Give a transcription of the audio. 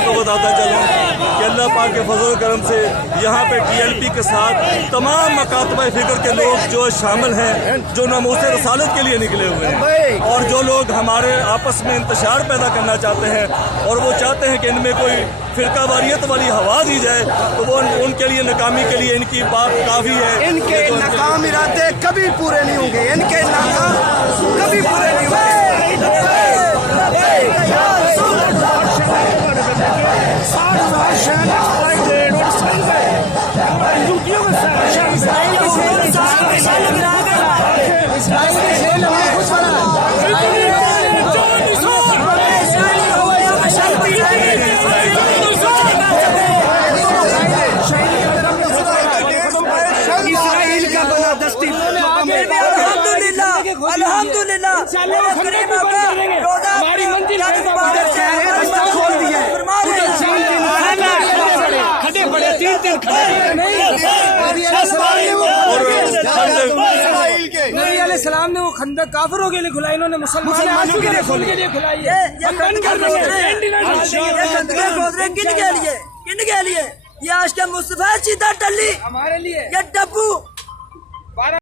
आपको बताता चलूँ कि अल्लाह पाक के फजल करम से यहाँ पे TLP के साथ तमाम मकातबा फ़िक्र के लोग जो शामिल हैं, जो नमूसे रसालत के लिए निकले हुए हैं और जो लोग हमारे आपस में इंतशार पैदा करना चाहते हैं और वो चाहते हैं कि इनमें कोई फिरका वारियत वाली हवा दी जाए, तो वो उनके लिए नाकामी के लिए इनकी बात काफ़ी है। इनके नाकाम इरादे कभी पूरे नहीं होंगे, इनके नाकाम कभी पूरे नहीं होंगे। अल्हम्दुलिल्लाह हमारी मंजिल खोल दिया खड़े पड़े तीन खड़े सलाम ने वो खंदक काफिरों के लिए खुलाई, इन्होंने मुसलमानों के लिए खुलाई। किन के लिए ये आज के मुस्तफा सीधा टल्ली हमारे लिए ये डब्बू